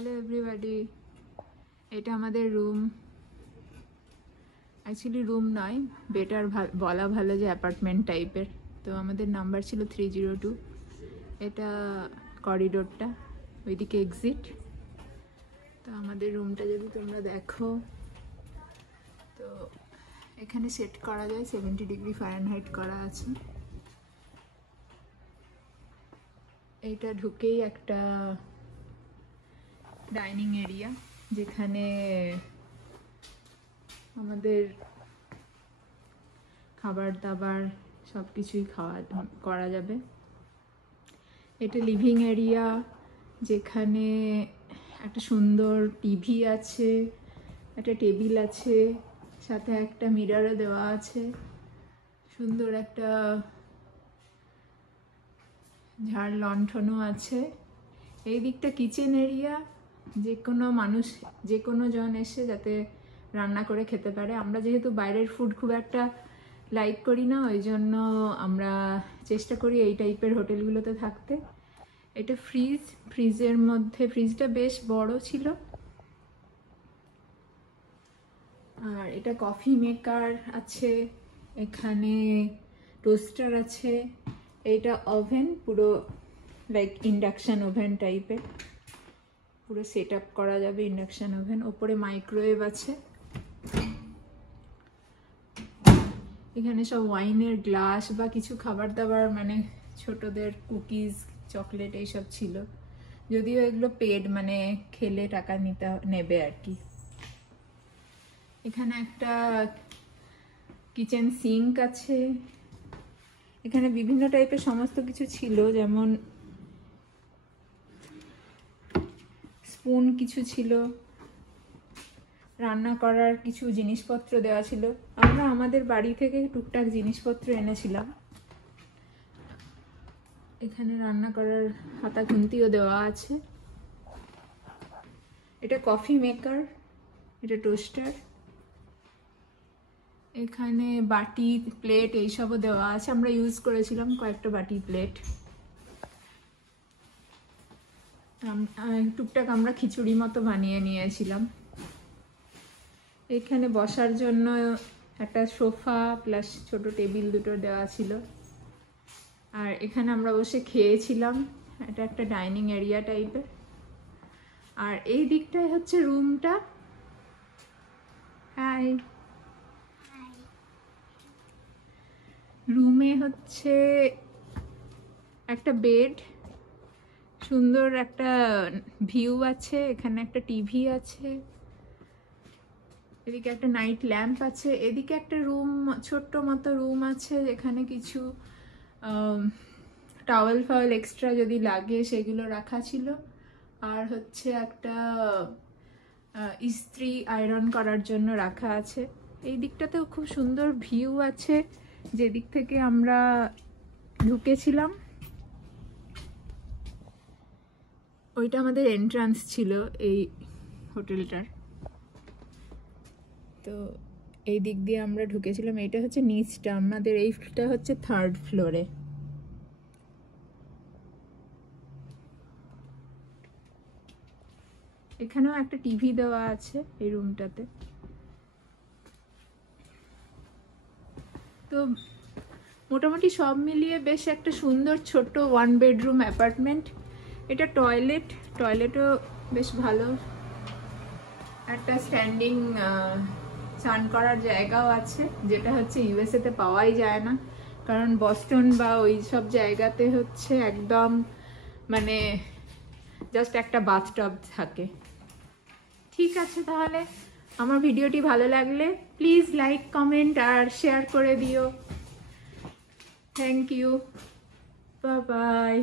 Hello everybody, এটা আমাদের room. Actually room নয়, বেটার বলা ভালো যে অ্যাপার্টমেন্ট টাইপের। তো আমাদের নাম্বার ছিল 302। এটা করিডোরটা, ওইদিকে এক্সিট। তো আমাদের রুমটা যদি তোমরা দেখো, তো এখানে সেট করা যায়, 70 ডিগ্রি ফারেনহাইট করা আছে। এইটা ঢুকেই একটা ডাইনিং এরিয়া, যেখানে আমাদের খাবার দাবার সব কিছুই করা যাবে। এটা লিভিং এরিয়া, যেখানে একটা সুন্দর টিভি আছে, একটা টেবিল আছে, সাথে একটা মিররও দেওয়া আছে, সুন্দর একটা ঝাড় লণ্ঠনও আছে। এই দিকটা কিচেন এরিয়া, যে কোনো মানুষ, যে কোনো জন এসে যাতে রান্না করে খেতে পারে। আমরা যেহেতু বাইরের ফুড খুব একটা লাইক করি না, ওই জন্য আমরা চেষ্টা করি এই টাইপের হোটেলগুলোতে থাকতে। এটা ফ্রিজের মধ্যে, ফ্রিজটা বেশ বড় ছিল। আর এটা কফি মেকার আছে, এখানে টোস্টার আছে, এটা ওভেন, পুরো লাইক ইন্ডাকশান ওভেন টাইপের, পুরো সেট আপ করা যাবে ইন্ডাকশান ওভেন। ওপরে মাইক্রোওয়েভ আছে। এখানে সব ওয়াইনের গ্লাস বা কিছু খাবার দাবার, মানে ছোটদের কুকিজ, চকলেট এইসব ছিল। যদিও এগুলো পেড, মানে খেলে টাকা নেবে আর কি। এখানে একটা কিচেন সিঙ্ক আছে। এখানে বিভিন্ন টাইপের সমস্ত কিছু ছিল, যেমন স্পুন কিছু ছিল, রান্না করার কিছু জিনিসপত্র দেওয়া ছিল। আমরা আমাদের বাড়ি থেকে টুকটাক জিনিসপত্র এনেছিলাম। এখানে রান্না করার হাতা খুন্তিও দেওয়া আছে। এটা কফি মেকার, এটা টোস্টার। এখানে বাটি প্লেট এইসবও দেওয়া আছে, আমরা ইউজ করেছিলাম কয়েকটা বাটি প্লেট। টুকটাক আমরা খিচুড়ি মতো বানিয়ে নিয়েছিলাম। এখানে বসার জন্য একটা সোফা প্লাস ছোট টেবিল দুটো দেওয়া ছিল। আর এখানে আমরা বসে খেয়েছিলাম। এটা একটা ডাইনিং এরিয়া টাইপের। আর এই দিকটায় হচ্ছে রুমটা। হাই। রুমে হচ্ছে একটা বেড, সুন্দর একটা ভিউ আছে, এখানে একটা টিভি আছে, এদিকে একটা নাইট ল্যাম্প আছে, এদিকে একটা রুম, ছোট্ট মতো রুম আছে, যেখানে কিছু টাওয়েল ফাওয়েল এক্সট্রা যদি লাগে সেগুলো রাখা ছিল। আর হচ্ছে একটা ইস্ত্রি আয়রন করার জন্য রাখা আছে। এই দিকটাতেও খুব সুন্দর ভিউ আছে, যেদিক থেকে আমরা ঢুকেছিলাম। ওইটা আমাদের এন্ট্রান্স ছিল এই হোটেলটার। তো এই দিক দিয়ে আমরা ঢুকেছিলাম। এটা হচ্ছে নিচটা, আমাদের এইটা হচ্ছে 3rd ফ্লোরে। এখানেও একটা টিভি দেওয়া আছে এই রুমটাতে। তো মোটামুটি সব মিলিয়ে বেশ একটা সুন্দর ছোট্ট 1 বেডরুম অ্যাপার্টমেন্ট। এটা টয়লেটও বেশ ভালো, একটা স্ট্যান্ডিং স্নান করার জায়গাও আছে, যেটা হচ্ছে ইউএসএতে পাওয়াই যায় না। কারণ বস্টন বা ওই সব জায়গাতে হচ্ছে একদম মানে জাস্ট একটা বাথটব থাকে। ঠিক আছে, তাহলে আমার ভিডিওটি ভালো লাগলে প্লিজ লাইক, কমেন্ট আর শেয়ার করে দিও। Thank you, bye by.